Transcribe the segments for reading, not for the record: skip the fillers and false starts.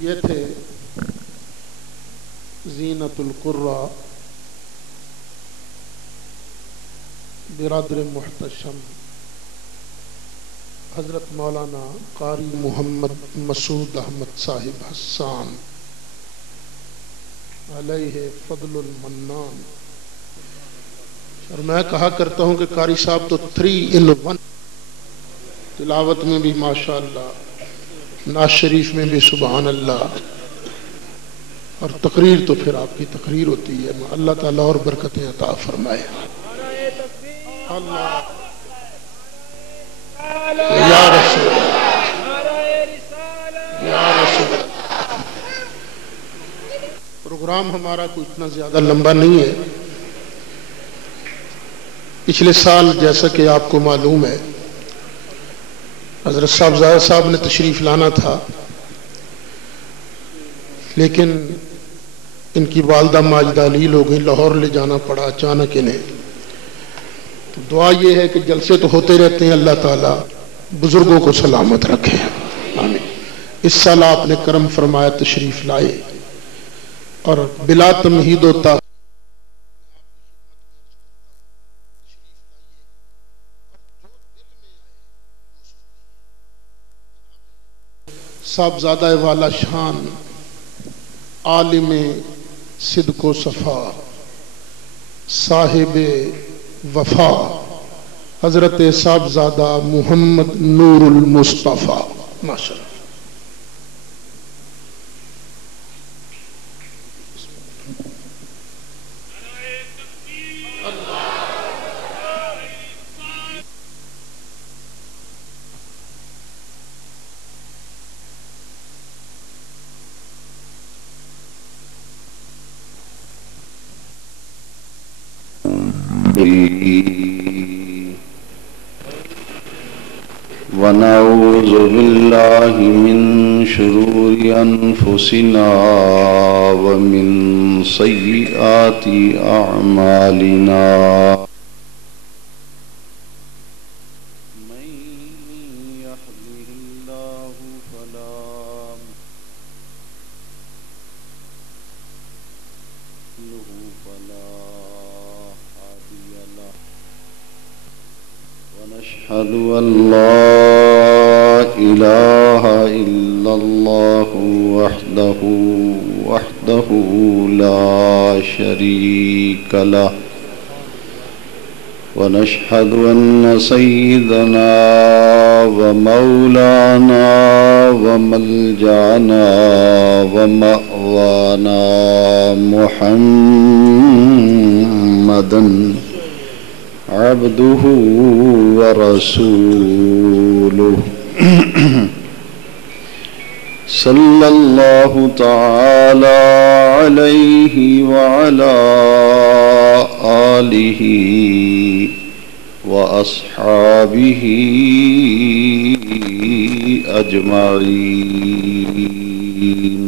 یہ تھے زینت القرہ برادر محتشم حضرت مولانا قاری محمد مسعود احمد صاحب حسان علیہ فضل المنان. اور میں کہا کرتا ہوں کہ قاری صاحب تو 3 in 1، تلاوت میں بھی ماشاءاللہ، نعت شریف میں بھی سبحان اللہ، اور تقریر تو پھر آپ کی تقریر ہوتی ہے. اللہ تعالیٰ اور برکتیں عطا فرمائے. اللہ یا رسول یا رسول. پروگرام ہمارا کوئی اتنا زیادہ لمبا نہیں ہے. پچھلے سال جیسا کہ آپ کو معلوم ہے حضرت صاحبزادہ صاحب نے تشریف لانا تھا، لیکن ان کی والدہ ماجدہ علیل ہو گئی، لاہور لے جانا پڑا اچانک انہیں. تو دعا یہ ہے کہ جلسے تو ہوتے رہتے ہیں، اللہ تعالیٰ بزرگوں کو سلامت رکھے. آمین. اس سال آپ نے کرم فرمایا، تشریف لائے، اور بلا تمہید ہوتا صاحبزادہ والا شان عالم صدق و صفا صاحب وفا حضرت صاحبزادہ محمد نور المصطفیٰ ماشاءاللہ. ونعوذ بالله من شرور أنفسنا ومن سيئات أعمالنا من يهده الله فلا هادي له ونشهد أن لا إله إلا الله وحده لا شريك له ونشهد أن سيدنا ومولانا وملجأنا ومأوانا محمدا عبده ورسوله صلى الله تعالى عليه وعلى آله وأصحابه أجمعين.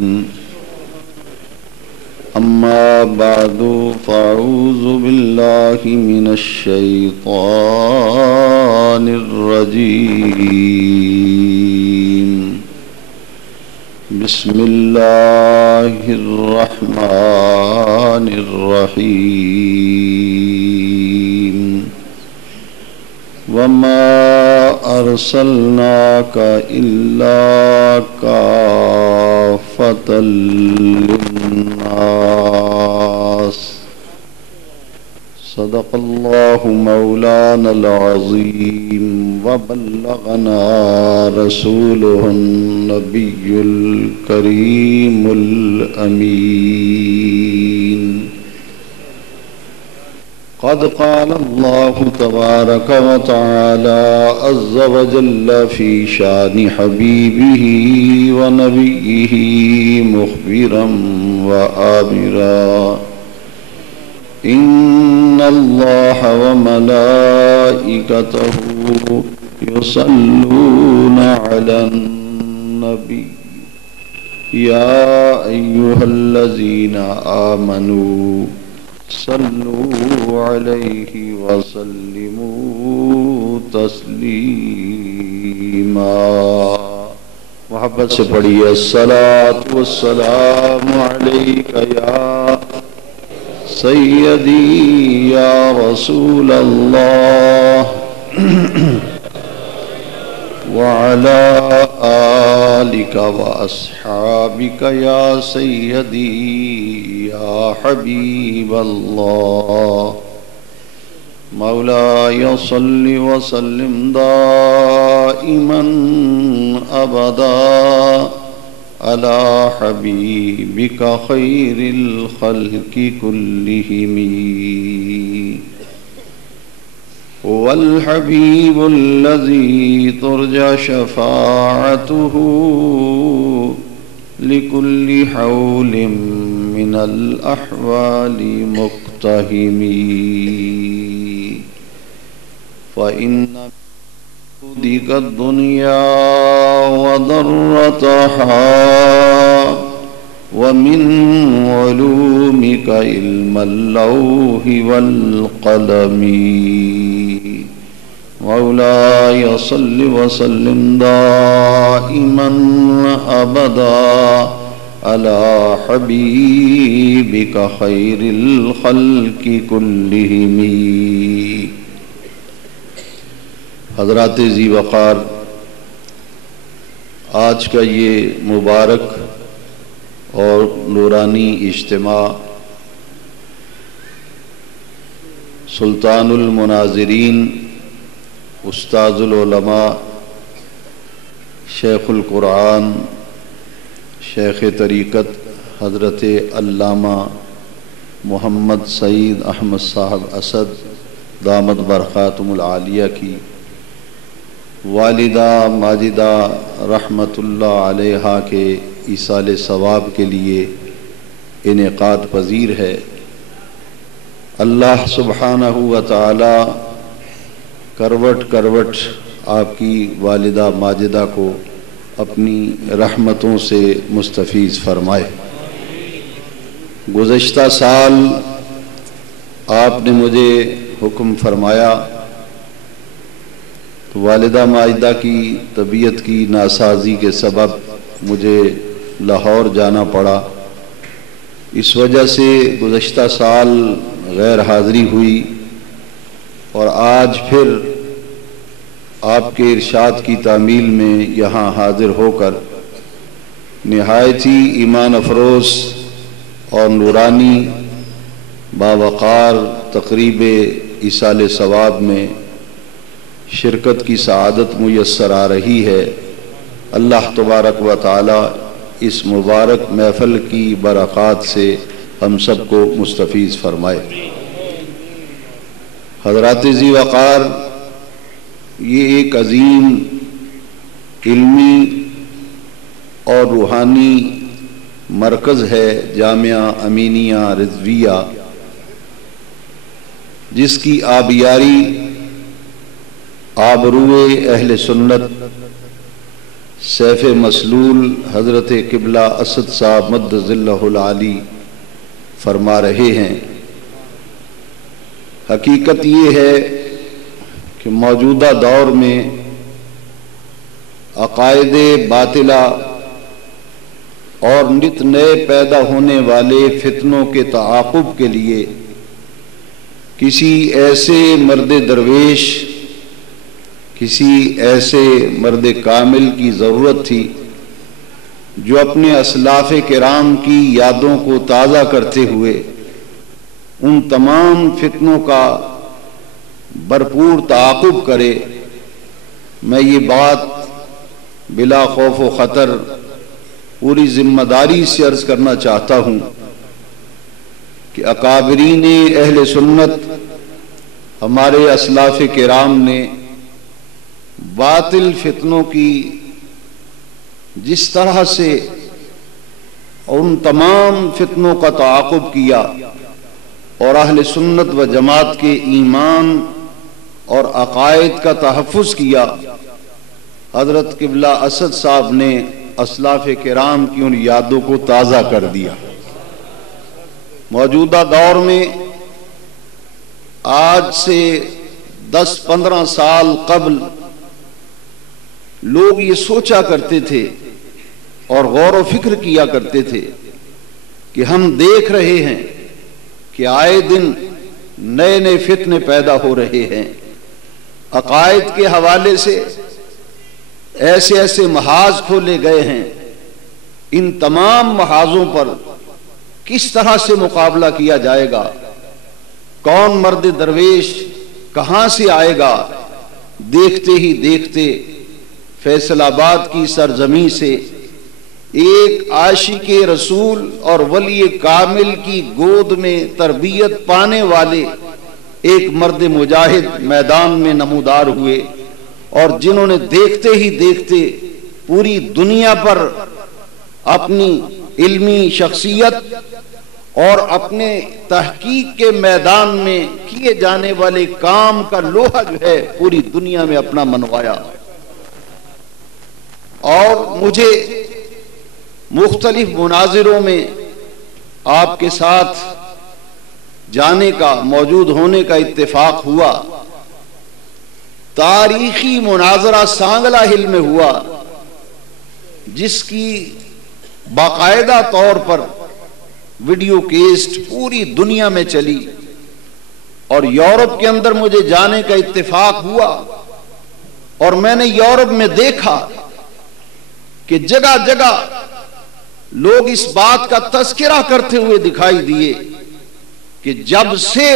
أما بعد فأعوذ بالله من الشيطان الرجيم. بسم الله الرحمن الرحيم. وما أرسلناك إلا كافة للناس. صدق الله مولانا العظيم وبلغنا رسوله النبي الكريم الأمين. قد قال الله تبارك وتعالى عز وجل في شان حبيبه ونبيه مخبرا وآمرا: إن الله وملائكته يصلون على النبي يا أيها الذين آمنوا صلوا عليه وسلموا تسليما. محبت سے پڑھیے الصلاۃ والسلام علیک یا سیدی یا رسول اللہ وعلى آلك وأصحابك يا سيدي يا حبيب الله مولاي صل وسلم دائما أبدا على حبيبك خير الخلق كلهم هو الحبيب الذي ترجى شفاعته لكل حول من الأحوال مقتهم فإن جودك الدنيا وضرتها ومن علومك علم اللوح والقلم مولاي صل وسلم دائما أبدا على حبيبك خير الخلق كلهم. حضرات ذی وقار، آج کا یہ مبارک اور نورانی اجتماع سلطان المناظرین استاذ العلماء شیخ القرآن شیخ طریقت حضرت علامہ محمد سعید احمد صاحب اسد دامت برکاتہم العالیہ کی والدہ ماجدہ رحمت اللہ علیہا کے ایصال ثواب کے لیے انعقاد پذیر ہے. اللہ سبحانہ و تعالی کروٹ کروٹ آپ کی والدہ ماجدہ کو اپنی رحمتوں سے مستفیض فرمائے. گزشتہ سال آپ نے مجھے حکم فرمایا تو والدہ ماجدہ کی طبیعت کی ناسازی کے سبب مجھے لاہور جانا پڑا. اس وجہ سے گزشتہ سال غیر حاضری ہوئی اور آج پھر آپ کے ارشاد کی تعمیل میں یہاں حاضر ہو کر نہایت ہی ایمان افروز اور نورانی باوقار تقریب ایصال ثواب میں شرکت کی سعادت میسر آ رہی ہے. اللہ تبارک و تعالی اس مبارک محفل کی برکات سے ہم سب کو مستفیض فرمائے. حضرات ذی وقار، یہ ایک عظیم علمی اور روحانی مرکز ہے جامعہ امینیہ رضویہ، جس کی آبیاری آبروئے اہل سنت سیف مسلول حضرت قبلہ اسد صاحب مد ظلہ العالی فرما رہے ہیں. حقیقت یہ ہے کہ موجودہ دور میں عقائد باطلہ اور نت نئے پیدا ہونے والے فتنوں کے تعاقب کے لیے کسی ایسے مرد درویش، کسی ایسے مرد کامل کی ضرورت تھی جو اپنے اسلاف کرام کی یادوں کو تازہ کرتے ہوئے ان تمام فتنوں کا بھرپور تعاقب کرے. میں یہ بات بلا خوف و خطر پوری ذمہ داری سے عرض کرنا چاہتا ہوں کہ اکابرین اہل سنت ہمارے اسلاف کرام نے باطل فتنوں کی جس طرح سے اور ان تمام فتنوں کا تعاقب کیا اور اہل سنت و جماعت کے ایمان اور عقائد کا تحفظ کیا، حضرت قبلہ اسد صاحب نے اسلاف کرام کی ان یادوں کو تازہ کر دیا. موجودہ دور میں آج سے 10-15 سال قبل لوگ یہ سوچا کرتے تھے اور غور و فکر کیا کرتے تھے کہ ہم دیکھ رہے ہیں کہ آئے دن نئے نئے فتنے پیدا ہو رہے ہیں، عقائد کے حوالے سے ایسے ایسے محاذ کھولے گئے ہیں، ان تمام محاذوں پر کس طرح سے مقابلہ کیا جائے گا، کون مرد درویش کہاں سے آئے گا؟ دیکھتے ہی دیکھتے فیصل آباد کی سرزمین سے ایک عاشق رسول اور ولی کامل کی گود میں تربیت پانے والے ایک مرد مجاہد میدان میں نمودار ہوئے، اور جنہوں نے دیکھتے ہی دیکھتے پوری دنیا پر اپنی علمی شخصیت اور اپنے تحقیق کے میدان میں کیے جانے والے کام کا لوہا جو ہے پوری دنیا میں اپنا منوایا۔ اور مجھے مختلف مناظروں میں آپ کے ساتھ جانے کا، موجود ہونے کا اتفاق ہوا۔ تاریخی مناظرہ سانگلہ ہل میں ہوا، جس کی باقاعدہ طور پر ویڈیو کیسٹ پوری دنیا میں چلی، اور یورپ کے اندر مجھے جانے کا اتفاق ہوا، اور میں نے یورپ میں دیکھا کہ جگہ جگہ لوگ اس بات کا تذکرہ کرتے ہوئے دکھائی دیے کہ جب سے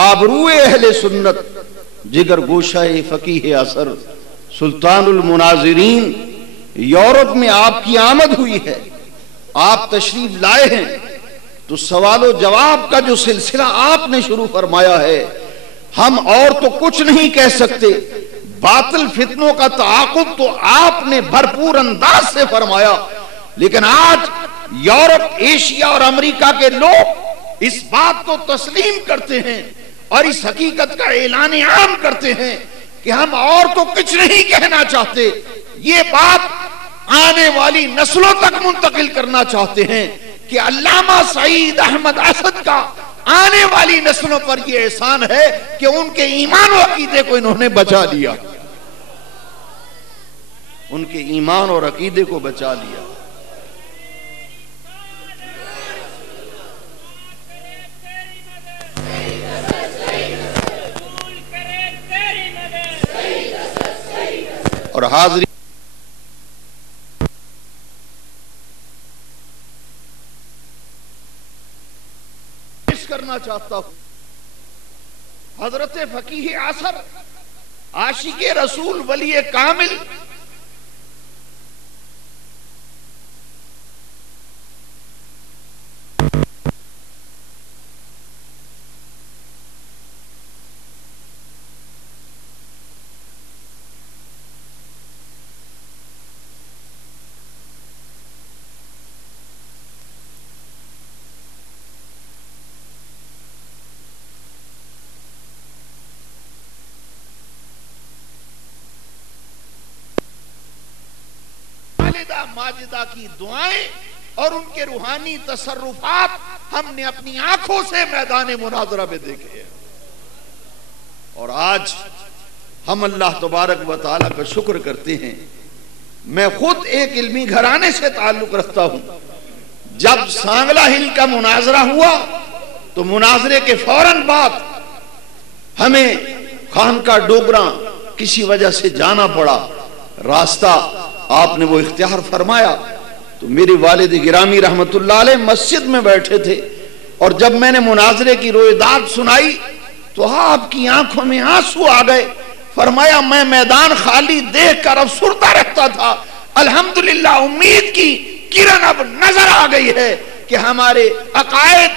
آبروئے اہل سنت، جگر گوشہ فقیہ اثر، سلطان المناظرین یورپ میں آپ کی آمد ہوئی ہے، آپ تشریف لائے ہیں، تو سوال و جواب کا جو سلسلہ آپ نے شروع فرمایا ہے، ہم اور تو کچھ نہیں کہہ سکتے، باطل فتنوں کا تعاقب تو آپ نے بھرپور انداز سے فرمایا، لیکن آج یورپ، ایشیا اور امریکہ کے لوگ اس بات کو تسلیم کرتے ہیں اور اس حقیقت کا اعلان عام کرتے ہیں کہ ہم اور تو کچھ نہیں کہنا چاہتے، یہ بات آنے والی نسلوں تک منتقل کرنا چاہتے ہیں کہ علامہ سعید احمد اسد کا آنے والی نسلوں پر یہ احسان ہے کہ ان کے ایمان و عقیدے کو انہوں نے بچا لیا، ان کے ایمان اور عقیدے کو بچا لیا۔ اور حاضری کرنا چاہتا ہوں، حضرت فقیہ اثر، عاشق رسول، ولی کامل، ماجدہ کی دعائیں اور ان کے روحانی تصرفات ہم نے اپنی آنکھوں سے میدان مناظرہ میں دیکھے ہیں، اور آج ہم اللہ تبارک و تعالیٰ کا شکر کرتے ہیں۔ میں خود ایک علمی گھرانے سے تعلق رکھتا ہوں، جب سانگلہ ہل کا مناظرہ ہوا تو مناظرے کے فوراً بعد ہمیں خانقاہ ڈوگراں کسی وجہ سے جانا پڑا، راستہ آپ نے وہ اختیار فرمایا، تو میرے والد گرامی رحمت اللہ علیہ مسجد میں بیٹھے تھے، اور جب میں نے مناظرے کی رویداد سنائی تو آپ کی آنکھوں میں آنسو آ گئے۔ فرمایا میں میدان خالی دیکھ کر افسردہ رہتا تھا، الحمدللہ امید کی کرن اب نظر آ گئی ہے کہ ہمارے عقائد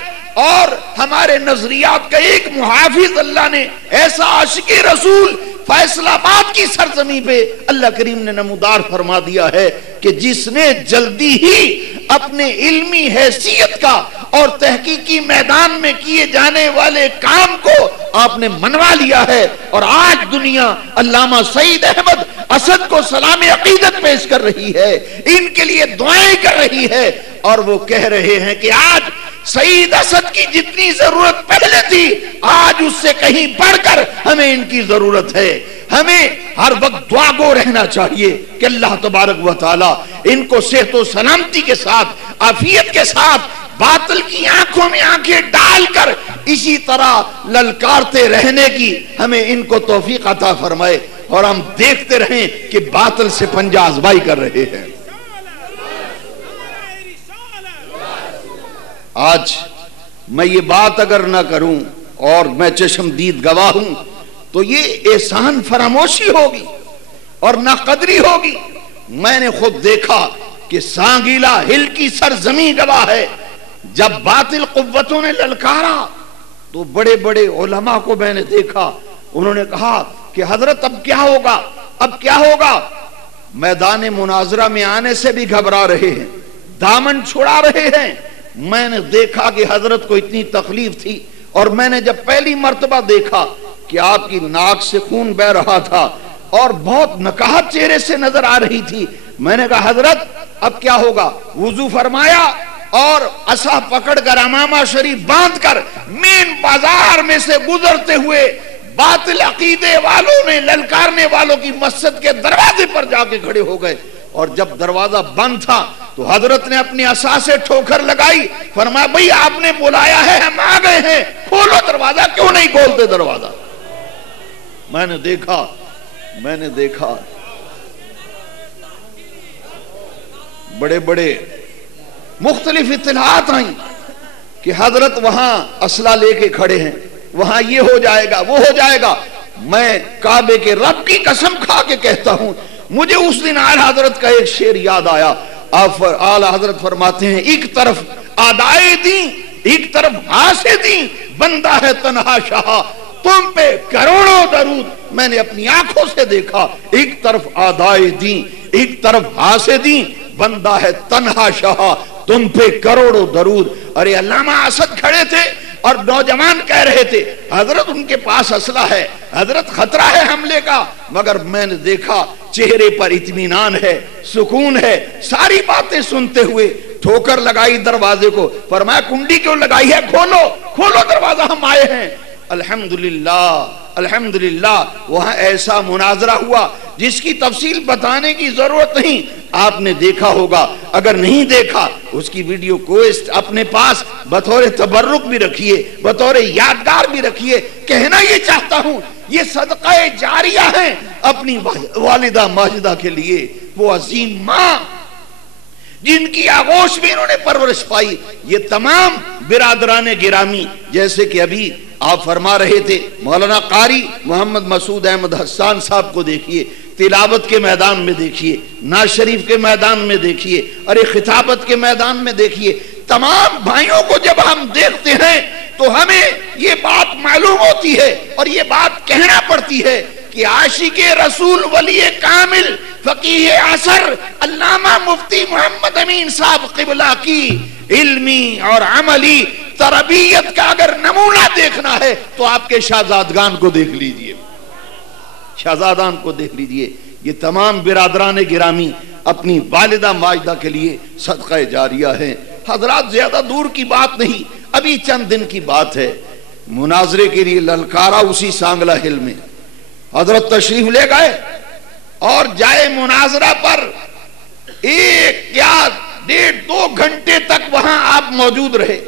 اور ہمارے نظریات کا ایک محافظ اللہ نے، ایسا عاشق رسول فیصل آباد کی سرزمین پہ اللہ کریم نے نمودار فرما دیا ہے کہ جس نے جلدی ہی اپنے علمی حیثیت کا اور تحقیقی میدان میں کیے جانے والے کام کو آپ نے منوا لیا ہے، اور آج دنیا علامہ سعید احمد اسد کو سلام عقیدت پیش کر رہی ہے، ان کے لیے دعائیں کر رہی ہے، اور وہ کہہ رہے ہیں کہ آج سعید اسد کی جتنی ضرورت پہلے تھی، آج اس سے کہیں بڑھ کر ہمیں ان کی ضرورت ہے۔ ہمیں ہر وقت دعا گو رہنا چاہیے کہ اللہ تبارک و تعالی ان کو صحت و سلامتی کے ساتھ عافیت کے ساتھ باطل کی آنکھوں میں آنکھیں ڈال کر اسی طرح للکارتے رہنے کی ہمیں ان کو توفیق عطا فرمائے اور ہم دیکھتے رہیں کہ باطل سے پنجہ آزمائی کر رہے ہیں. آج میں یہ بات اگر نہ کروں اور میں چشم دید گواہ ہوں تو یہ احسان فراموشی ہوگی اور ناقدری ہوگی. میں نے خود دیکھا کہ سانگیلا ہل کی سرزمین گواہ ہے. جب باطل قوتوں نے للکارا تو بڑے بڑے علماء کو میں نے دیکھا, انہوں نے کہا کہ حضرت اب کیا ہوگا, اب کیا ہوگا. میدان مناظرہ میں آنے سے بھی گھبرا رہے ہیں, دامن چھڑا رہے ہیں. میں نے دیکھا کہ حضرت کو اتنی تکلیف تھی, اور میں نے جب پہلی مرتبہ دیکھا کہ آپ کی ناک سے خون بہ رہا تھا اور بہت نکاہت چہرے سے نظر آ رہی تھی, میں نے کہا حضرت اب کیا ہوگا. وضو فرمایا اور عصا پکڑ کر امامہ شریف باندھ کر مین بازار میں سے گزرتے ہوئے باطل عقیدے والوں نے للکارنے والوں کی مسجد کے دروازے پر جا کے کھڑے ہو گئے. اور جب دروازہ بند تھا تو حضرت نے اپنی عصا سے ٹھوکر لگائی, فرمایا بھئی آپ نے بلایا ہے, ہم آ گئے ہیں, کھولو دروازہ. کیوں نہیں کھولتے دروازہ. میں نے دیکھا بڑے بڑے مختلف اطلاعات آئیں کہ حضرت وہاں اسلحہ لے کے کھڑے ہیں, وہاں یہ ہو جائے گا وہ ہو جائے گا. میں کعبے کے رب کی قسم کھا کے کہتا ہوں, مجھے اس دن اعلی حضرت کا ایک شعر یاد آیا. اعلی حضرت فرماتے ہیں ایک طرف آدائے دیں ایک طرف ہاسے دیں, بندہ ہے تنہا شاہ تم پہ کروڑوں درود. میں نے اپنی آنکھوں سے دیکھا, ایک طرف آدائے دیں ایک طرف ہاسے دیں, بندہ ہے تنہا شاہ تم پہ کروڑوں درود. ارے علامہ اسد کھڑے تھے اور نوجوان کہہ رہے تھے حضرت ان کے پاس اسلحہ ہے, حضرت خطرہ ہے حملے کا, مگر میں نے دیکھا چہرے پر اطمینان ہے, سکون ہے. ساری باتیں سنتے ہوئے ٹھوکر لگائی دروازے کو, فرمایا کنڈی کیوں لگائی ہے, کھولو دروازہ, ہم آئے ہیں. الحمدللہ وہاں ایسا مناظرہ ہوا جس کی تفصیل بتانے کی ضرورت نہیں, آپ نے دیکھا ہوگا. اگر نہیں دیکھا اس کی ویڈیو کو اپنے پاس بطور تبرک بھی رکھیے, بطور یادگار بھی رکھیے. کہنا یہ چاہتا ہوں یہ صدقہ جاریہ ہیں اپنی والدہ ماجدہ کے لیے, وہ عظیم ماں جن کی آغوش میں انہوں نے پرورش پائی. یہ تمام برادران گرامی, جیسے کہ ابھی آپ فرما رہے تھے مولانا قاری محمد مسعود احمد حسان صاحب کو دیکھیے, تلاوت کے میدان میں دیکھیے, نعت شریف کے میدان میں دیکھیے, ارے خطابت کے میدان میں دیکھیے. تمام بھائیوں کو جب ہم دیکھتے ہیں تو ہمیں یہ بات معلوم ہوتی ہے اور یہ بات کہنا پڑتی ہے کہ عاشق رسول ولی کامل فقیہ عصر علامہ مفتی محمد امین صاحب قبلہ کی علمی اور عملی تربیت کا اگر نمونہ دیکھنا ہے تو آپ کے شہزادگان کو دیکھ لیجئے, شہزادان کو دیکھ لیجئے. یہ تمام برادران گرامی اپنی والدہ ماجدہ کے لیے صدقہ جاریہ ہیں. حضرات زیادہ دور کی بات نہیں, ابھی چند دن کی بات ہے, مناظرے کے لیے للکارا اسی سانگلہ ہل میں. حضرت تشریف لے گئے اور جائے مناظرہ پر 1 یا 1.5-2 گھنٹے تک وہاں آپ موجود رہے.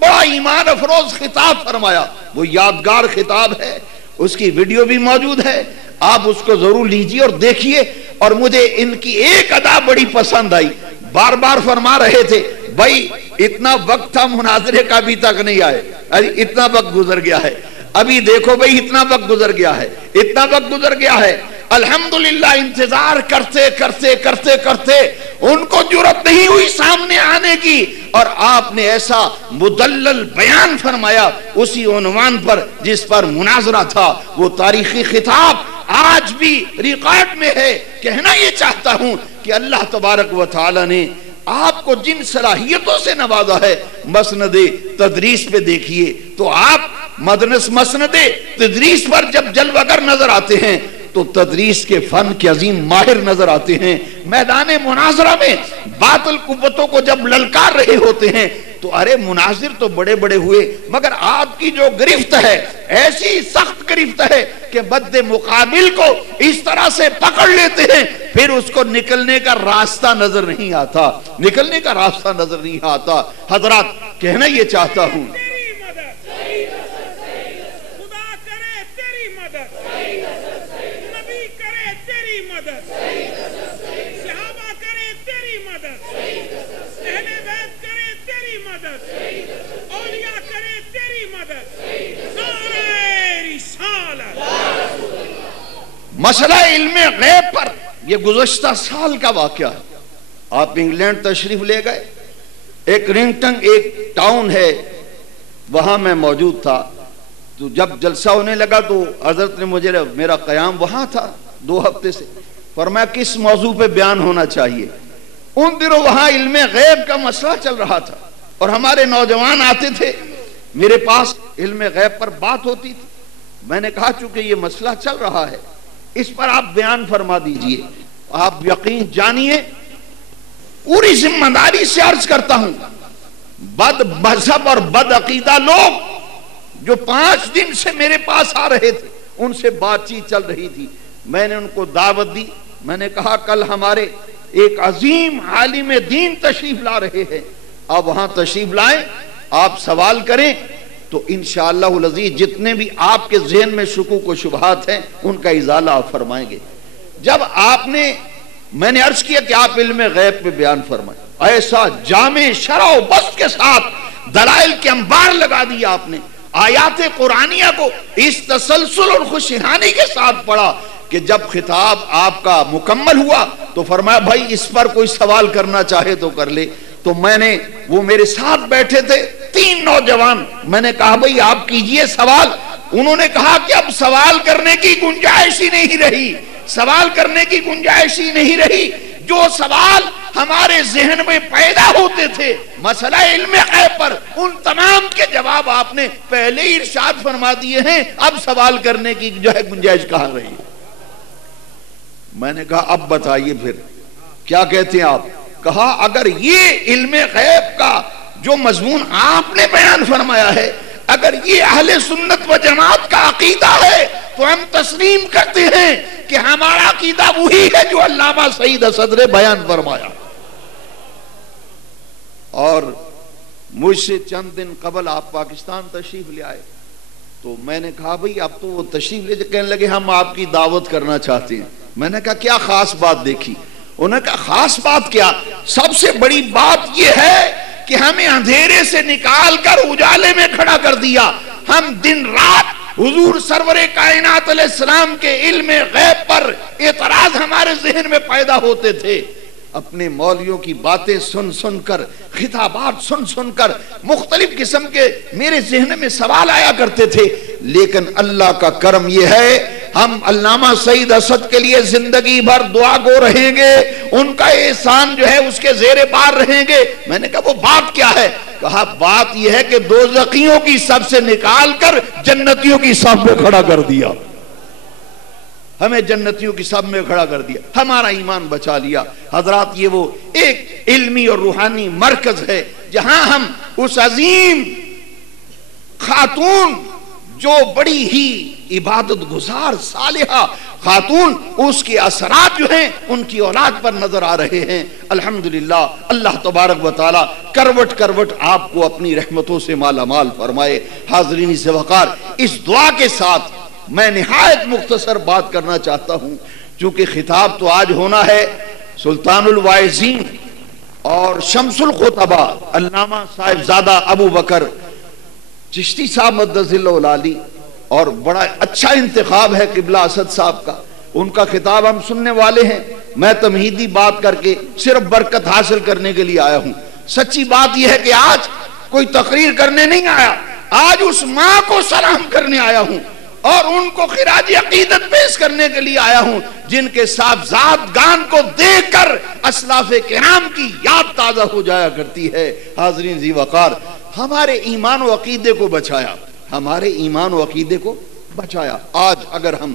بڑا ایمان افروز خطاب فرمایا, وہ یادگار خطاب ہے, اس کی ویڈیو بھی موجود ہے, آپ اس کو ضرور لیجئے اور دیکھیے. اور مجھے ان کی ایک ادا بڑی پسند آئی, بار بار فرما رہے تھے بھائی اتنا وقت تھا مناظرے کا ابھی تک نہیں آئے, اتنا وقت گزر گیا ہے, ابھی دیکھو بھئی اتنا وقت گزر گیا ہے, اتنا وقت گزر گیا ہے. الحمدللہ انتظار کرتے کرتے کرتے کرتے ان کو جرأت نہیں ہوئی سامنے آنے کی, اور آپ نے ایسا مدلل بیان فرمایا اسی عنوان پر جس پر مناظرہ تھا. وہ تاریخی خطاب آج بھی ریکارڈ میں ہے. کہنا یہ چاہتا ہوں کہ اللہ تبارک و تعالی نے آپ کو جن صلاحیتوں سے نوازا ہے, مسند تدریس پہ دیکھیے تو آپ مسند تدریس پر جب جلوگر نظر آتے ہیں تو تدریس کے فن کے عظیم ماہر نظر آتے ہیں، میدان مناظرہ میں باطل قوتوں کو جب للکار رہے ہوتے ہیں تو ارے مناظر تو بڑے بڑے ہوئے، مگر آپ کی جو گرفت ہے ایسی سخت گرفت ہے کہ بد مقابل کو اس طرح سے پکڑ لیتے ہیں، پھر اس کو نکلنے کا راستہ نظر نہیں آتا، نکلنے کا راستہ نظر نہیں آتا۔ حضرات کہنا یہ چاہتا ہوں، مسئلہ علم غیب پر یہ گزشتہ سال کا واقعہ ہے۔ آپ انگلینڈ تشریف لے گئے، ایک رنگٹن ایک ٹاؤن ہے، وہاں میں موجود تھا، تو جب جلسہ ہونے لگا تو حضرت نے مجھے، میرا قیام وہاں تھا 2 ہفتے سے، فرمایا کس موضوع پہ بیان ہونا چاہیے۔ ان دنوں وہاں علم غیب کا مسئلہ چل رہا تھا اور ہمارے نوجوان آتے تھے، میرے پاس علم غیب پر بات ہوتی تھی۔ میں نے کہا چونکہ یہ مسئلہ چل رہا ہے اس پر آپ بیان فرما دیجئے۔ آپ یقین جانیے، پوری ذمہ داری سے عرض کرتا ہوں، بد مذہب اور بد عقیدہ لوگ جو 5 دن سے میرے پاس آ رہے تھے، ان سے بات چیت چل رہی تھی، میں نے ان کو دعوت دی، میں نے کہا کل ہمارے ایک عظیم عالم دین تشریف لا رہے ہیں، آپ وہاں تشریف لائیں، آپ سوال کریں تو انشاءاللہ العزیز جتنے بھی آپ کے ذہن میں شکوک و شبہات ہیں ان کا ازالہ آپ فرمائیں گے۔ جب آپ نے، میں نے عرض کیا کہ آپ علم غیب پہ بیان فرمائیں، ایسا جامع شرح و بسط کے ساتھ دلائل کے انبار لگا دیا آپ نے، آیات قرآنیہ کو اس تسلسل اور خوشحانی کے ساتھ پڑھا کہ جب خطاب آپ کا مکمل ہوا تو فرمایا بھائی اس پر کوئی سوال کرنا چاہے تو کر لے۔ تو میں نے، وہ میرے ساتھ بیٹھے تھے 3 نوجوان، میں نے کہا بھائی آپ کیجئے سوال۔ انہوں نے کہا کہ اب سوال کرنے کی گنجائش ہی نہیں رہی، سوال کرنے کی گنجائش ہی نہیں رہی، جو سوال ہمارے ذہن میں پیدا ہوتے تھے مسئلہ علم غیب پر، ان تمام کے جواب آپ نے پہلے ہی ارشاد فرما دیے ہیں، اب سوال کرنے کی جو ہے گنجائش کہاں رہی۔ میں نے کہا اب بتائیے پھر کیا کہتے ہیں آپ؟ کہا اگر یہ علم غیب کا جو مضمون آپ نے بیان فرمایا ہے، اگر یہ اہل سنت و جماعت کا عقیدہ ہے تو ہم تسلیم کرتے ہیں کہ ہمارا عقیدہ وہی ہے جو علامہ سعید اسد نے بیان فرمایا۔ اور مجھ سے چند دن قبل آپ پاکستان تشریف لے آئے تو میں نے کہا بھئی اب تو وہ تشریف لے، کہنے لگے ہم آپ کی دعوت کرنا چاہتے ہیں۔ میں نے کہا کیا خاص بات دیکھی؟ انہوں نے کہا خاص بات کیا؟ سب سے بڑی بات یہ ہے کہ ہمیں اندھیرے سے نکال کر اجالے میں کھڑا کر دیا۔ ہم دن رات حضور سرور کائنات علیہ السلام کے علم غیب پر اعتراض ہمارے ذہن میں پیدا ہوتے تھے، اپنے مولویوں کی باتیں سن سن کر، خطابات سن سن کر مختلف قسم کے میرے ذہن میں سوال آیا کرتے تھے، لیکن اللہ کا کرم یہ ہے ہم علامہ سعید اسد کے لیے زندگی بھر دعا گو رہیں گے، ان کا احسان جو ہے اس کے زیر بار رہیں گے۔ میں نے کہا وہ بات کیا ہے؟ کہا بات یہ ہے کہ دوزخیوں کی صف سے نکال کر جنتیوں کی صف میں کھڑا کر دیا، ہمیں جنتیوں کی صف میں کھڑا کر دیا، ہمارا ایمان بچا لیا۔ حضرات یہ وہ ایک علمی اور روحانی مرکز ہے جہاں ہم اس عظیم خاتون جو بڑی ہی عبادت گزار صالحہ خاتون، اس کے اثرات جو ہیں ان کی اولاد پر نظر آ رہے ہیں۔ الحمدللہ اللہ تبارک و تعالی کروٹ کروٹ آپ کو اپنی رحمتوں سے مالا مال فرمائے۔ حاضرین سے وقار، اس دعا کے ساتھ میں نہایت مختصر بات کرنا چاہتا ہوں، چونکہ خطاب تو آج ہونا ہے سلطان الواعظین اور شمس الخطباء علامہ صاحبزادہ ابو بکر چشتی صاحب مدثر اللہ العالی، اور بڑا اچھا انتخاب ہے قبلہ اسد صاحب کا، ان کا خطاب ہم سننے والے ہیں۔ میں تمہیدی بات کر کے صرف برکت حاصل کرنے کے لیے آیا ہوں۔ سچی بات یہ ہے کہ آج کوئی تقریر کرنے نہیں آیا، آج اس ماں کو سلام کرنے آیا ہوں اور ان کو خراج عقیدت پیش کرنے کے لیے آیا ہوں، جن کے صاحبزادگان کو دیکھ کر اسلاف کرام کی یاد تازہ ہو جایا کرتی ہے۔ حاضرین ذی وقار، ہمارے ایمان و عقیدے کو بچایا، ہمارے ایمان و عقیدے کو بچایا۔ آج اگر ہم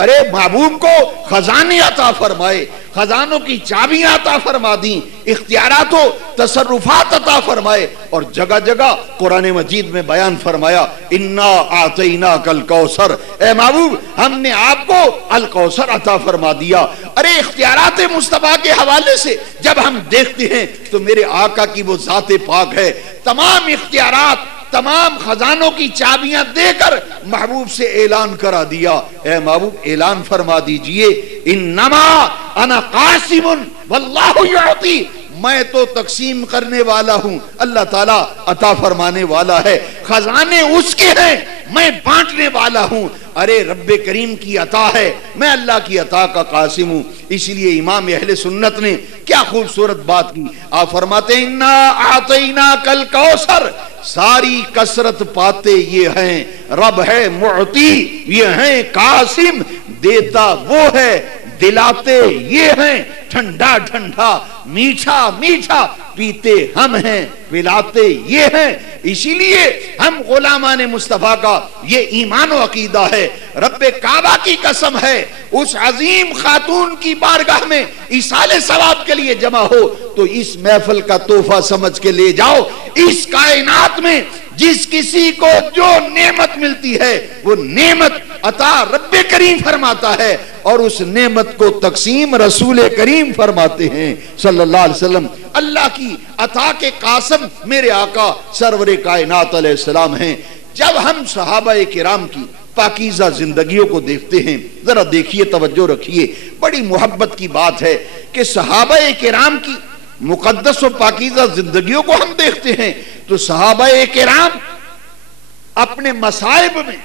ارے محبوب کو خزانے عطا فرمائے، خزانوں کی چابیاں عطا فرما دیں، اختیارات و تصرفات عطا فرمائے، اور جگہ جگہ قرآن مجید میں بیان فرمایا انا اعطیناک الکوثر، اے محبوب ہم نے آپ کو الکوثر عطا فرما دیا۔ ارے اختیارات مصطفیٰ کے حوالے سے جب ہم دیکھتے ہیں تو میرے آقا کی وہ ذات پاک ہے، تمام اختیارات، تمام خزانوں کی چابیاں دے کر محبوب سے اعلان کرا دیا، اے محبوب اعلان فرما دیجئے انما انا قاسم واللہ یعطی، میں تو تقسیم کرنے والا ہوں، اللہ تعالیٰ عطا فرمانے والا ہے، خزانے اس کے ہیں، میں بانٹنے والا ہوں۔ ارے رب کریم کی عطا ہے، میں اللہ کی عطا کا قاسم ہوں۔ اس لیے امام اہل سنت نے کیا خوبصورت بات کی، آپ فرماتے ہیں انا اعطیناک الکوثر، ساری کثرت پاتے یہ ہیں، رب ہے معطی، یہ ہیں قاسم، دیتا وہ ہے، دلاتے یہ ہیں، ٹھنڈا ٹھنڈا میٹھا میٹھا پیتے ہم ہیں، پلاتے یہ ہیں۔ اسی لیے ہم غلامان مصطفیٰ کا یہ ایمان و عقیدہ ہے۔ رب کعبہ کی قسم ہے، اس عظیم خاتون کی بارگاہ میں ایصال ثواب کے لیے جمع ہو تو اس محفل کا تحفہ سمجھ کے لے جاؤ۔ اس کائنات میں جس کسی کو جو نعمت ملتی ہے وہ نعمت عطا رب کریم فرماتا ہے، اور اس نعمت کو تقسیم رسول کریم فرماتے ہیں صلی اللہ علیہ وسلم۔ اللہ کی عطا کے قاسم میرے آقا سرور کائنات علیہ السلام ہیں۔ جب ہم صحابہ کرام کی پاکیزہ زندگیوں کو دیکھتے ہیں، ذرا دیکھیے، توجہ رکھیے، بڑی محبت کی بات ہے کہ صحابہ کرام کی مقدس و پاکیزہ زندگیوں کو ہم دیکھتے ہیں تو صحابہ کرام اپنے مصائب میں،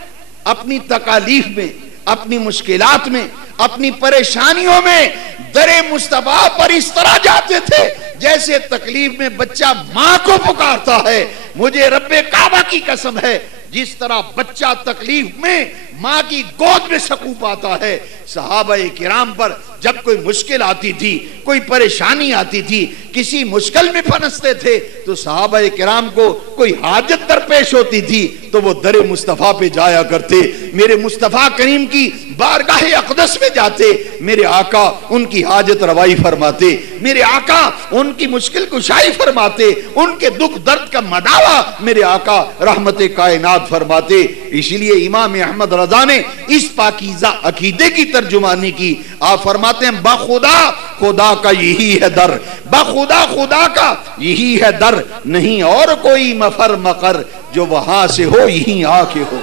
اپنی تکالیف میں، اپنی مشکلات میں، اپنی پریشانیوں میں در مصطفیٰ پر اس طرح جاتے تھے جیسے تکلیف میں بچہ ماں کو پکارتا ہے۔ مجھے رب کعبہ کی قسم ہے، جس طرح بچہ تکلیف میں ماں کی گود میں سکون پاتا ہے، صحابہ کرام پر جب کوئی مشکل آتی تھی، کوئی پریشانی آتی تھی، کسی مشکل میں پھنستے تھے تو صحابہ کرام کو کوئی حاجت درپیش ہوتی تھی تو وہ در مصطفیٰ پہ جایا کرتے، میرے مصطفیٰ کریم کی بارگاہ اقدس میں جاتے، میرے آقا ان کی حاجت روائی فرماتے، میرے آقا ان کی مشکل کشائی فرماتے، ان کے دکھ درد کا مداوا میرے آقا رحمت کائنات فرماتے۔ اسی لیے امام احمد رضا نے اس پاکیزہ عقیدے کی ترجمانی کی، آپ فرماتے ہیں بخدا خدا کا یہی ہے در، بخدا خدا کا یہی ہے در، نہیں اور کوئی مفر مقر، جو وہاں سے ہو یہیں آ کے ہو۔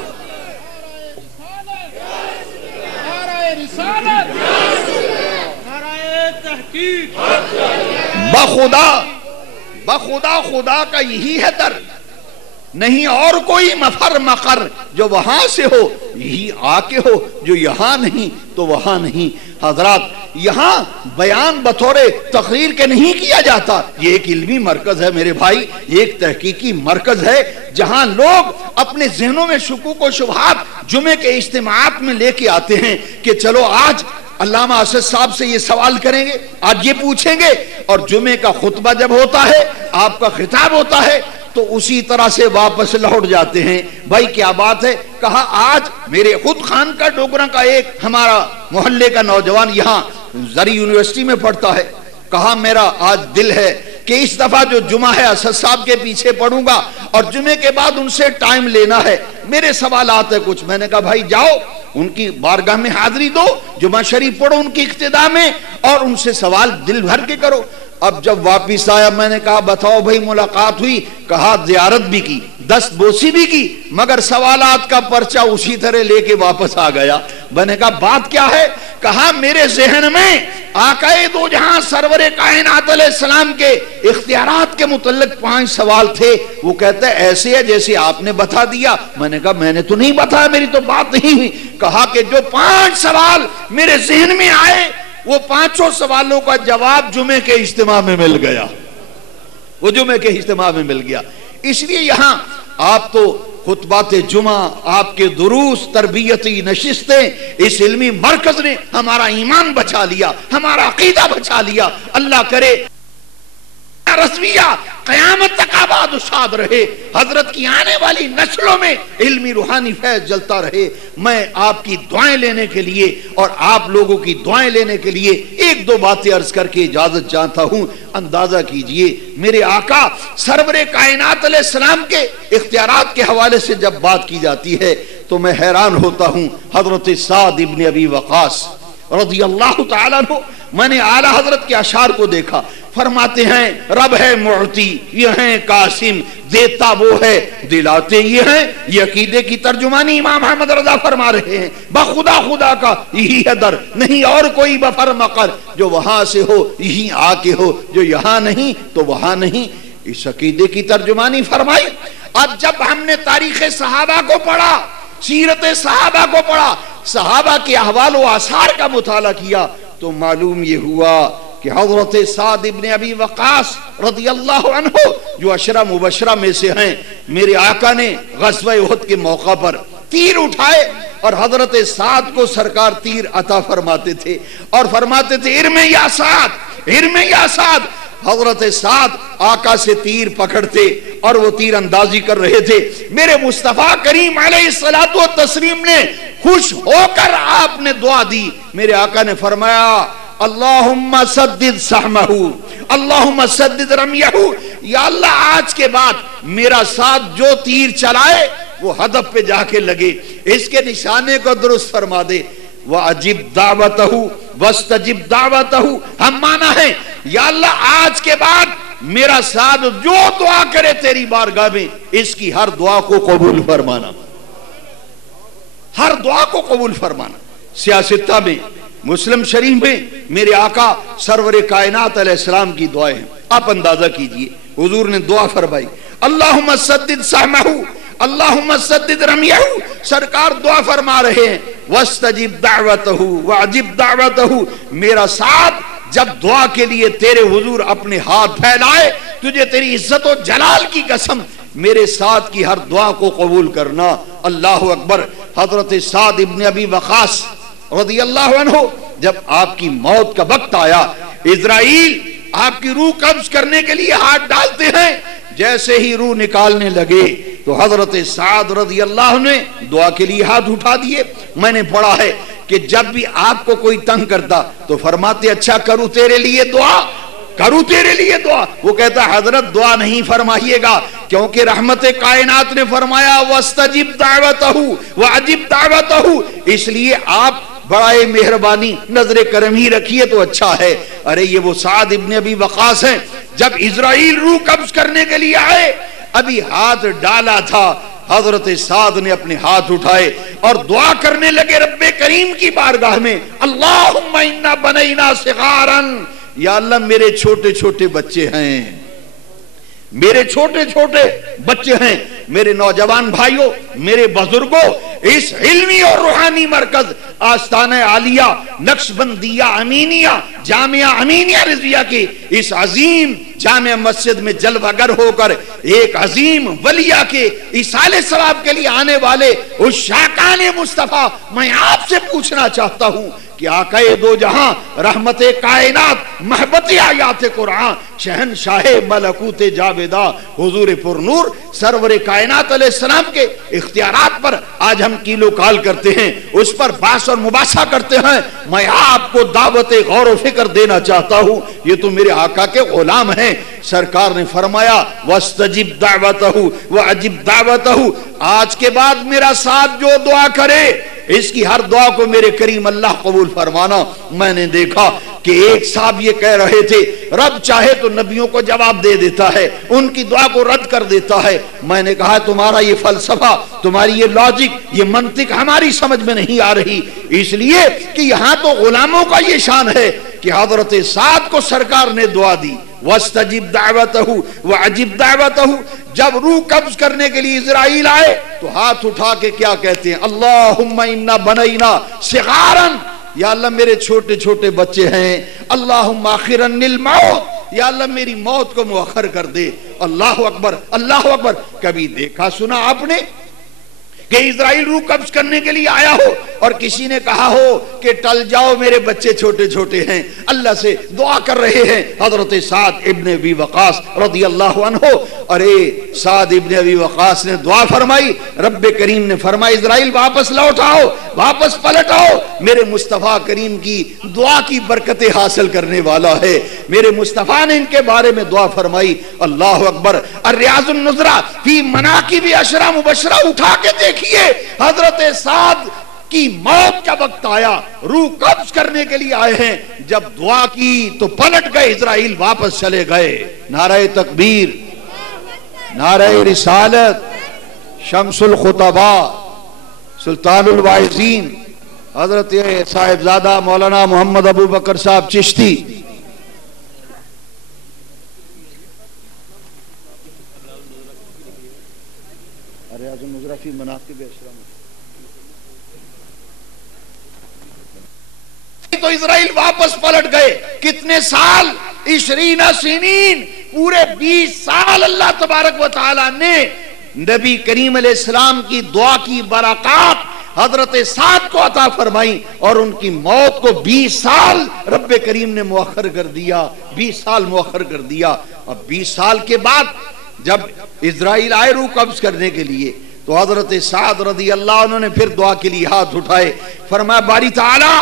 بخدا خدا کا یہی ہے در، نہیں اور کوئی مفر مقر، جو وہاں سے ہو یہی آ کے ہو، جو یہاں نہیں تو وہاں نہیں۔ حضرات یہاں بیان بطور تقریر کے نہیں کیا جاتا، یہ ایک علمی مرکز ہے میرے بھائی، ایک تحقیقی مرکز ہے جہاں لوگ اپنے ذہنوں میں شکوک و شبہات جمعے کے اجتماعات میں لے کے آتے ہیں کہ چلو آج علامہ اسد صاحب سے یہ سوال کریں گے، آج یہ پوچھیں گے، اور جمعے کا خطبہ جب ہوتا ہے، آپ کا خطاب ہوتا ہے تو اسی طرح سے واپس لوٹ جاتے ہیں۔ بھائی کیا بات ہے؟ کہا آج میرے خود خان کا ڈوگرا کا ایک ہمارا محلے کا نوجوان یہاں زری یونیورسٹی میں پڑھتا ہے، کہا میرا آج دل ہے کہ اس دفعہ جو جمعہ ہے اسد صاحب کے پیچھے پڑھوں گا اور جمعے کے بعد ان سے ٹائم لینا ہے، میرے سوالات ہیں کچھ۔ میں نے کہا بھائی جاؤ ان کی بارگاہ میں حاضری دو، جمعہ شریف پڑھو ان کی اقتداء میں، اور ان سے سوال دل بھر کے کرو۔ اب جب واپس آیا میں نے کہا بتاؤ بھائی ملاقات ہوئی؟ کہا زیارت بھی کی، دست بوسی بھی کی، مگر سوالات کا پرچہ اسی طرح لے کے واپس آ گیا۔ میں نے کہا بات کیا ہے؟ کہا میرے ذہن میں آقا دو جہاں سرور کائنات علیہ السلام کے اختیارات کے متعلق 5 سوال تھے، وہ کہتا ہے ایسے ہے جیسے آپ نے بتا دیا۔ میں نے کہا میں نے تو نہیں بتایا، میری تو بات نہیں ہوئی۔ کہا کہ جو 5 سوال میرے ذہن میں آئے وہ 5 سوالوں کا جواب جمعے کے اجتماع میں مل گیا، وہ جمعے کے اجتماع میں مل گیا۔ اس لیے یہاں آپ تو خطبات جمعہ، آپ کے دروس، تربیتی نشستیں، اس علمی مرکز نے ہمارا ایمان بچا لیا، ہمارا عقیدہ بچا لیا۔ اللہ کرے کا رضویہ قیامت تک آباد و شاد رہے، حضرت کی آنے والی نسلوں میں علمی روحانی فیض جلتا رہے۔ میں آپ کی دعائیں لینے کے لیے اور آپ لوگوں کی دعائیں لینے کے لیے ایک دو باتیں عرض کر کے اجازت چاہتا ہوں۔ اندازہ کیجئے میرے آقا سرور کائنات علیہ السلام کے اختیارات کے حوالے سے جب بات کی جاتی ہے تو میں حیران ہوتا ہوں۔ حضرت سعد ابن ابی وقاص رضی اللہ تعالیٰ عنہ، میں نے اعلی حضرت کے اشعار کو دیکھا، فرماتے ہیں رب ہے معطی یہ ہیں قاسم، دیتا وہ ہے دلاتے یہ ہیں۔ یہ عقیدے کی ترجمانی امام احمد رضا فرما رہے ہیں، بخدا خدا کا یہی ہے در، نہیں اور کوئی بفر مقر، جو وہاں سے ہو یہی آ کے ہو، جو یہاں نہیں تو وہاں نہیں۔ اس عقیدے کی ترجمانی فرمائی۔ اب جب ہم نے تاریخ صحابہ کو پڑھا، سیرت صحابہ کو پڑھا، صحابہ کے احوال و آثار کا مطالعہ کیا تو معلوم یہ ہوا کہ حضرت سعد ابن ابی وقاص رضی اللہ عنہ جو عشرہ مبشرہ میں سے ہیں، میرے آقا نے غزوہ احد کے موقع پر تیر اٹھائے اور حضرت سعد کو سرکار تیر عطا فرماتے تھے اور فرماتے تھے ارمی یا سعد، ارمی یا سعد۔ حضرت سعد آقا سے تیر پکڑتے اور وہ تیر اندازی کر رہے تھے۔ میرے مصطفیٰ کریم علیہ الصلوۃ والتسلیم نے خوش ہو کر آپ نے دعا دی۔ میرے آقا نے فرمایا اللہم سدد سہمہ، اللہم سدد رمیہ، یا اللہ آج کے بعد میرا ساتھ جو تیر چلائے وہ ہدف پہ جا کے لگے، اس کے نشانے کو درست فرما دے۔ وَأَجِبْ دَعْوَتَهُ وَاسْتَجِبْ دَعْوَتَهُ، ہم مانا ہے یا اللہ آج کے بعد میرا ساتھ جو دعا کرے تیری بارگاہ میں اس کی ہر دعا کو قبول فرمانا، ہر دعا کو قبول فرمانا۔ سیاستہ میں مسلم شریف میں میرے آقا سرور کائنات علیہ السلام کی دعائیں ہیں، آپ اندازہ کیجئے حضور نے دعا فرمائی اللہم سدد سہمہ اللہم سدد رمیہ، سرکار دعا فرما رہے ہیں وَاسْتَجِبْ دَعْوَتَهُ وَعَجِبْ دَعْوَتَهُ، میرا ساتھ جب دعا کے لیے تیرے حضور اپنے ہاتھ پھیلائے، تجھے تیری عزت و جلال کی قسم میرے ساتھ کی ہر دعا کو قبول کرنا۔ اللہ اکبر۔ حضرت سعد ابن ابی وقاص رضی اللہ عنہ جب آپ کی موت کا وقت آیا، اسرائیل آپ کی روح قبض کرنے کے لیے ہاتھ ڈالتے ہیں، جیسے ہی روح نکالنے لگے تو حضرت سعد رضی اللہ عنہ نے دعا کے لیے ہاتھ اٹھا دیے۔ میں نے پڑھا ہے کہ جب بھی آپ کو کوئی تنگ کرتا تو فرماتے اچھا کروں تیرے لیے دعا، کروں تیرے لیے دعا۔ وہ کہتا حضرت دعا نہیں فرمائیے گا، کیونکہ رحمت کائنات نے فرمایا وَاسْتَجِبْ دَعْوَتَهُ وَعَجِبْ دَعْوَتَهُ، اس لیے آپ بڑائے مہربانی نظر کرم ہی رکھیے تو اچھا ہے۔ ارے یہ وہ سعد ابن ابی وقاص ہیں، جب اسرائیل روح قبض کرنے کے لیے آئے ابھی ہاتھ ڈالا تھا، حضرت سعد نے اپنے ہاتھ اٹھائے اور دعا کرنے لگے رب کریم کی بارگاہ میں اللہم انا بنینا صغارا، یا اللہ میرے چھوٹے چھوٹے بچے ہیں، میرے چھوٹے چھوٹے بچے ہیں، میرے نوجوان بھائیوں، میرے بزرگوں، اس علمی اور روحانی مرکز آستانہ عالیہ نقشبندیہ امینیہ جامعہ امینیہ رضویہ کی اس عظیم جامع مسجد میں جلوہ گر ہو کر ایک عظیم ولیہ کے ایصال ثواب کے لیے آنے والے اس شاکان مصطفیٰ، میں آپ سے پوچھنا چاہتا ہوں کہ آقا دو جہاں، رحمت کائنات، محبت آیات قرآن، شہنشاہ ملکوت جاویدہ، حضور پر نور سرور کائنات علیہ السلام کے اختیارات پر آج ہم کیلو کال کرتے ہیں، اس پر بحث اور مباحثہ کرتے ہیں۔ میں آپ کو دعوت غور و فکر دینا چاہتا ہوں، یہ تو میرے آقا کے غلام ہیں۔ سرکار نے فرمایا وَاسْتَجِبْ دَعْوَتَهُ وَعَجِبْ دَعْوَتَهُ، آج کے بعد میرا ساتھ جو دعا کرے اس کی ہر دعا کو میرے کریم اللہ قبول فرمانا۔ میں نے دیکھا کہ ایک صاحب یہ کہہ رہے تھے رب چاہے تو نبیوں کو جواب دے دیتا ہے، ان کی دعا کو رد کر دیتا ہے۔ میں نے کہا تمہارا یہ فلسفہ، تمہاری یہ لاجک، یہ منطق ہماری سمجھ میں نہیں آ رہی، اس لیے کہ یہاں تو غلاموں کا یہ شان ہے کہ حضرت سعد کو سرکار نے دعا دی وَاسْتَجِبْ دَعْوَتَهُ وَعَجِبْ دَعْوَتَهُ۔ جب روح قبض کرنے کے لیے اسرائیل آئے تو ہاتھ اٹھا کے کیا کہتے ہیں اللہم انا بنینا صغارا، یا اللہ میرے چھوٹے چھوٹے بچے ہیں، اللہم آخرن الموت، یا اللہ میری موت کو مؤخر کر دے۔ اللہ اکبر، اللہ اکبر۔ کبھی دیکھا سنا آپ نے کہ اسرائیل روح قبض کرنے کے لیے آیا ہو اور کسی نے کہا ہو کہ ٹل جاؤ میرے بچے چھوٹے چھوٹے ہیں، اللہ سے دعا کر رہے ہیں حضرت سعد ابن ابی وقاص رضی اللہ عنہ، اور سعد ابن ابی وقاص نے دعا فرمائی، رب کریم نے فرمایا اسرائیل واپس لوٹ آؤ، واپس پلٹ آؤ، میرے مصطفیٰ کریم کی دعا کی برکتیں حاصل کرنے والا ہے۔ میرے مصطفیٰ نے ان کے بارے میں دعا فرمائی۔ اللہ اکبر۔ الریاض النظرہ فی مناقب عشرہ مبشرہ اٹھا کے دیکھیے، حضرت سعد کی موت کا وقت آیا، روح قبض کرنے کے لیے آئے ہیں، جب دعا کی تو پلٹ گئے، اسرائیل واپس چلے گئے۔ نعرہ تکبیر، نعرہ رسالت، شمس الخطباء، سلطان الواعظین حضرت صاحبزادہ مولانا محمد ابو بکر صاحب چشتی۔ تو اسرائیل واپس پلٹ گئے، کتنے سال؟ 20 سنین، پورے 20 سال اللہ تبارک و تعالی نے نبی کریم علیہ السلام کی دعا کی برکات حضرت سعد کو عطا فرمائی، اور ان کی موت کو 20 سال رب کریم نے مؤخر کر دیا، 20 سال مؤخر کر دیا۔ اب 20 سال کے بعد جب اسرائیل آئے روح قبض کرنے کے لیے، تو حضرت سعد رضی اللہ عنہ نے پھر دعا کے لیے ہاتھ اٹھائے، فرمایا باری تعالی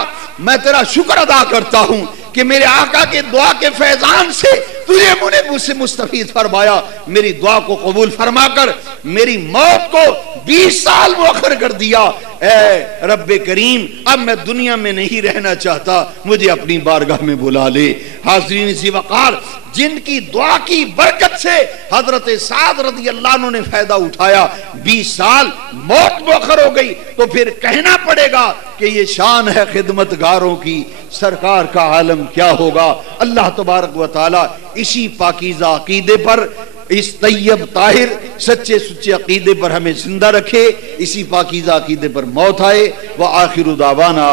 میں تیرا شکر ادا کرتا ہوں کہ میرے آقا کے دعا کے فیضان سے تجھے مجھ سے مستفید فرمایا، میری دعا کو قبول فرما کر میری موت کو 20 سال مؤخر کر دیا۔ اے رب کریم اب میں دنیا میں نہیں رہنا چاہتا، مجھے اپنی بارگاہ میں بلا لے۔ حاضرین ذی وقار، جن کی دعا کی برکت سے حضرت سعد رضی اللہ عنہ نے فائدہ اٹھایا، 20 سال موت مؤخر ہو گئی، تو پھر کہنا پڑے گا کہ یہ شان ہے خدمتگاروں کی، سرکار کا عالم کیا ہوگا۔ اللہ تبارک و تعالی اسی پاکیزہ عقیدے پر، اس طیب طاہر سچے سچے عقیدے پر ہمیں زندہ رکھے، اسی پاکیزہ عقیدے پر موت آئے۔ وآخر دعوانا